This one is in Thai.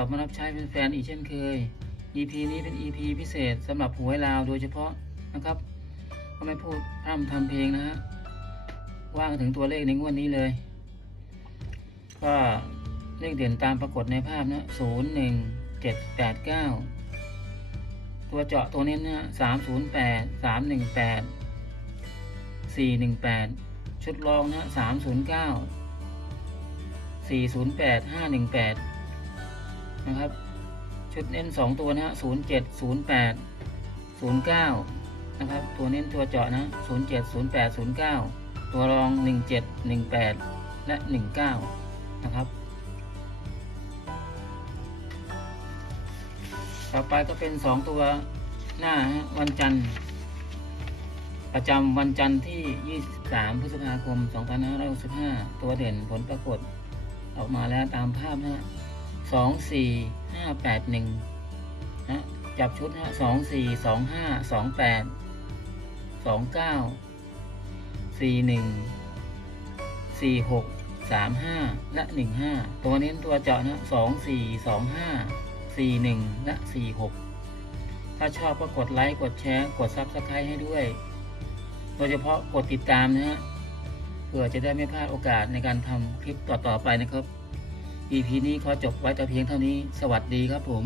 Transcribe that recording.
อบมารับใช้เป็นแฟนอีกเช่นเคย EP นี้เป็น EP พิเศษสำหรับหวยลาวโดยเฉพาะนะครับ ก็ไม่พูดพร่ำทำเพลงนะฮะว่ากันถึงตัวเลขในงวดนี้เลย ก็เลขเด่นตามปรากฏในภาพนะศูนย์หนึ่งเจ็ดแปดเก้าตัวเจาะตัวเน้นนะสามศูนย์แปดสามหนึ่งแปดสี่หนึ่งแปดชุดรองนะสามศูนย์เก้า สี่ศูนย์แปดห้าหนึ่งแปดนะครับ ชุดเน้นสองตัวนะฮะศูนย์เจ็ดศูนย์แปดศูนย์เก้านะครับ ตัวเน้นตัวเจาะนะศูนย์เจ็ดศูนย์แปดศูนย์เก้าตัวรองหนึ่งเจ็ดหนึ่งแปดและหนึ่งเก้านะครับ ต่อไปก็เป็นสองตัวหน้าวันจันทร์ประจำวันจันทร์ที่ 23 พฤษภาคม 2565 ตัวเด่นผลปรากฏ ออกมาแล้วตามภาพนะฮะสองสี่ห้าแปดหนึ่งนะจับชุดฮะสองสี่สองห้าสองแปดสองเก้าสี่หนึ่งสี่หกสามห้าและหนึ่งห้าตัวเน้ตัวเจาะนะสองสี่สองห้าสี่หนึ่งและสี่หกถ้าชอบก็กดไลค์กดแชร์ กดซับสไครต์ให้ด้วย โดยเฉพาะกดติดตามนะฮะ เพื่อจะได้ไม่พลาดโอกาสในการทำคลิปต่อๆไปนะครับ EP นี้ขอจบไว้แต่เพียงเท่านี้ สวัสดีครับผม